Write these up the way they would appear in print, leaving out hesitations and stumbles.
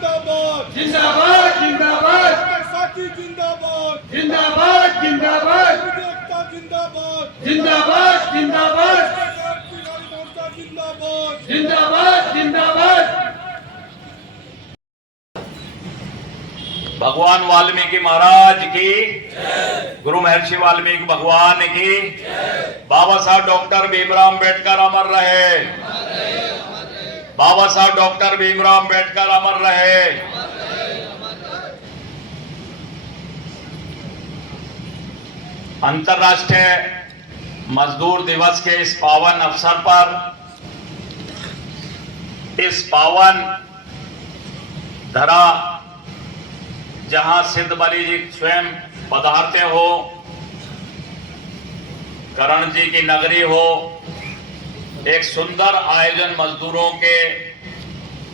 जिंदाबाद जिंदाबाद जिंदाबाद साथी जिंदाबाद जिंदाबाद जिंदाबाद एकता जिंदाबाद जिंदाबाद जिंदाबाद मोर्चा जिंदाबाद जिंदाबाद जिंदाबाद। भगवान वाल्मीकि महाराज की, गुरु महर्षि वाल्मीकि भगवान की, बाबा साहब डॉक्टर भीमराव अंबेडकर अमर रहे, बाबा साहब डॉक्टर भीमराव अंबेडकर अमर रहे। अंतर्राष्ट्रीय मजदूर दिवस के इस पावन अवसर पर, इस पावन धरा जहां सिद्ध बलि जी स्वयं पधारते हो, करण जी की नगरी हो, एक सुंदर आयोजन मजदूरों के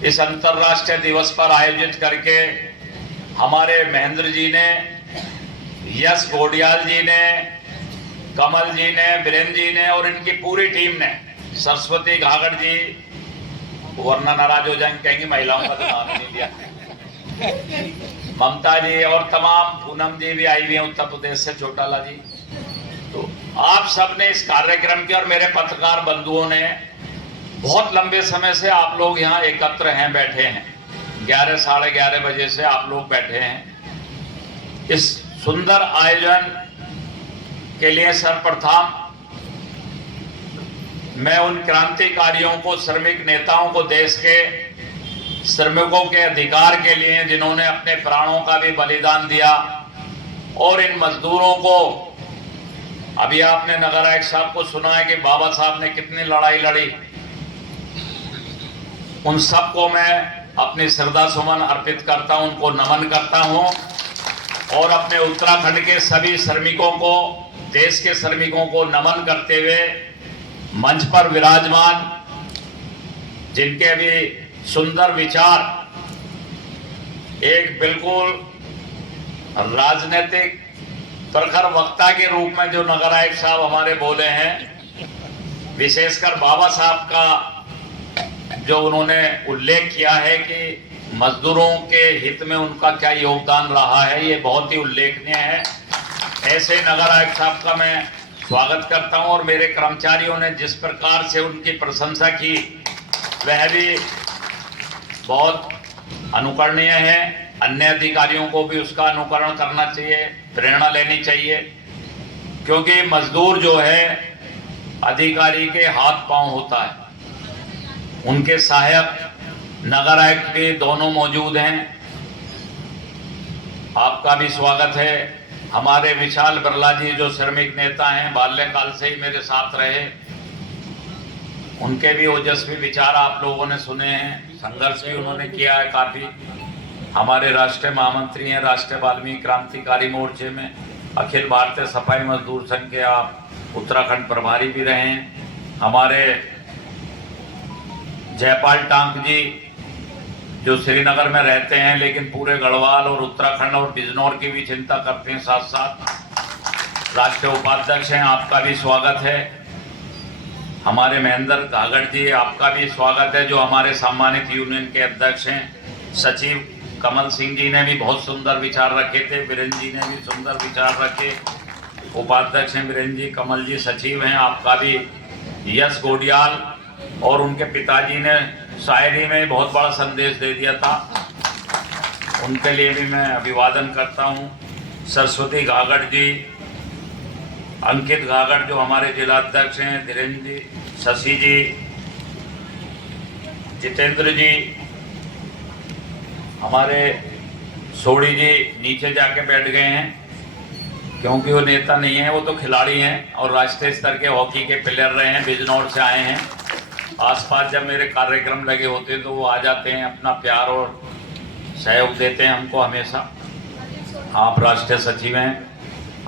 इस अंतर्राष्ट्रीय दिवस पर आयोजित करके हमारे महेंद्र जी ने, यश गोडियाल जी ने, कमल जी ने, वीरेंद्र जी ने और इनकी पूरी टीम ने, सरस्वती घाघड़ जी, वरना नाराज हो जाएंगे, कहेंगी महिलाओं का तो नाम नहीं दिया, ममता जी और तमाम, पूनम जी भी आई हुई हैं उत्तर प्रदेश से, चौटाला जी। तो आप सबने इस कार्यक्रम के, और मेरे पत्रकार बंधुओं ने, बहुत लंबे समय से आप लोग यहाँ एकत्र हैं, बैठे हैं, 11 साढ़े 11 बजे से आप लोग बैठे हैं इस सुंदर आयोजन के लिए। सर्वप्रथम मैं उन क्रांतिकारियों को, श्रमिक नेताओं को, देश के श्रमिकों के अधिकार के लिए जिन्होंने अपने प्राणों का भी बलिदान दिया, और इन मजदूरों को, अभी आपने नगर आयुक्त साहब को सुना है कि बाबा साहब ने कितनी लड़ाई लड़ी, उन सबको मैं अपनी श्रद्धा सुमन अर्पित करता हूं, उनको नमन करता हूं, और अपने उत्तराखंड के सभी श्रमिकों को, देश के श्रमिकों को नमन करते हुए मंच पर विराजमान, जिनके भी सुंदर विचार, एक बिल्कुल राजनीतिक प्रखर वक्ता के रूप में जो नगर आयुक्त साहब हमारे बोले हैं, विशेषकर बाबा साहब का जो उन्होंने उल्लेख किया है कि मजदूरों के हित में उनका क्या योगदान रहा है, ये बहुत ही उल्लेखनीय है। ऐसे नगर आयुक्त साहब का मैं स्वागत करता हूं, और मेरे कर्मचारियों ने जिस प्रकार से उनकी प्रशंसा की वह भी बहुत अनुकरणीय है। अन्य अधिकारियों को भी उसका अनुकरण करना चाहिए, प्रेरणा लेनी चाहिए, क्योंकि मजदूर जो है अधिकारी के हाथ पांव होता है। उनके सहायक नगर आयुक्त भी दोनों मौजूद हैं, आपका भी स्वागत है। हमारे विशाल बिरला जी जो श्रमिक नेता हैं, बाल्यकाल से ही मेरे साथ रहे, उनके भी ओजस्वी विचार आप लोगों ने सुने हैं, संघर्ष भी उन्होंने किया है काफी। हमारे राष्ट्रीय महामंत्री हैं राष्ट्रीय वाल्मीकि क्रांतिकारी मोर्चे में, अखिल भारतीय सफाई मजदूर संघ के आप उत्तराखंड प्रभारी भी रहे हैं। हमारे जयपाल टांक जी जो श्रीनगर में रहते हैं लेकिन पूरे गढ़वाल और उत्तराखंड और बिजनौर की भी चिंता करते हैं, साथ साथ राष्ट्रीय उपाध्यक्ष हैं, आपका भी स्वागत है। हमारे महेंद्र घाघड़ जी, आपका भी स्वागत है, जो हमारे सम्मानित यूनियन के अध्यक्ष हैं। सचिव कमल सिंह जी ने भी बहुत सुंदर विचार रखे थे, वीरेंद्र जी ने भी सुंदर विचार रखे। उपाध्यक्ष हैं वीरेंद्र जी, कमल जी सचिव हैं, आपका भी। यश गोडियाल और उनके पिताजी ने शायरी में बहुत बड़ा संदेश दे दिया था, उनके लिए भी मैं अभिवादन करता हूँ। सरस्वती घाघड़ जी, अंकित घाघड़ जो हमारे जिला अध्यक्ष हैं, धीरेन्द्र जी, शशि जी, जितेंद्र जी, हमारे सोड़ी जी नीचे जाके बैठ गए हैं क्योंकि वो नेता नहीं है, वो तो खिलाड़ी हैं और राष्ट्रीय स्तर के हॉकी के प्लेयर रहे हैं, बिजनौर से आए हैं। आसपास जब मेरे कार्यक्रम लगे होते हैं तो वो आ जाते हैं, अपना प्यार और सहयोग देते हैं हमको हमेशा। आप राष्ट्रीय सचिव हैं,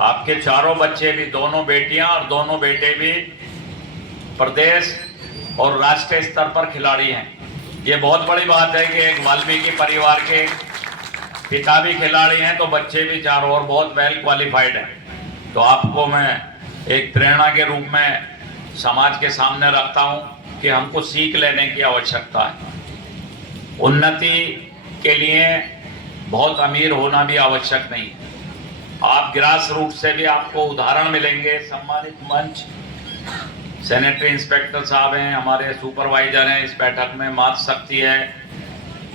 आपके चारों बच्चे भी, दोनों बेटियां और दोनों बेटे भी प्रदेश और राष्ट्रीय स्तर पर खिलाड़ी हैं। ये बहुत बड़ी बात है कि एक वाल्मीकि परिवार के पिता भी खिलाड़ी हैं तो बच्चे भी चारों और बहुत वेल क्वालिफाइड हैं। तो आपको मैं एक प्रेरणा के रूप में समाज के सामने रखता हूं कि हमको सीख लेने की आवश्यकता है। उन्नति के लिए बहुत अमीर होना भी आवश्यक नहीं है। आप ग्रास रूट से भी आपको उदाहरण मिलेंगे। सम्मानित मंच, सैनिटरी इंस्पेक्टर साहब हैं, हमारे सुपरवाइजर हैं इस बैठक में, मातृशक्ति है,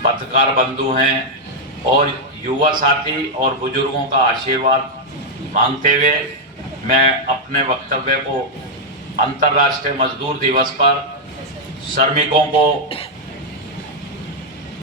पत्रकार बंधु हैं और युवा साथी और बुजुर्गों का आशीर्वाद मांगते हुए मैं अपने वक्तव्य को अंतर्राष्ट्रीय मजदूर दिवस पर श्रमिकों को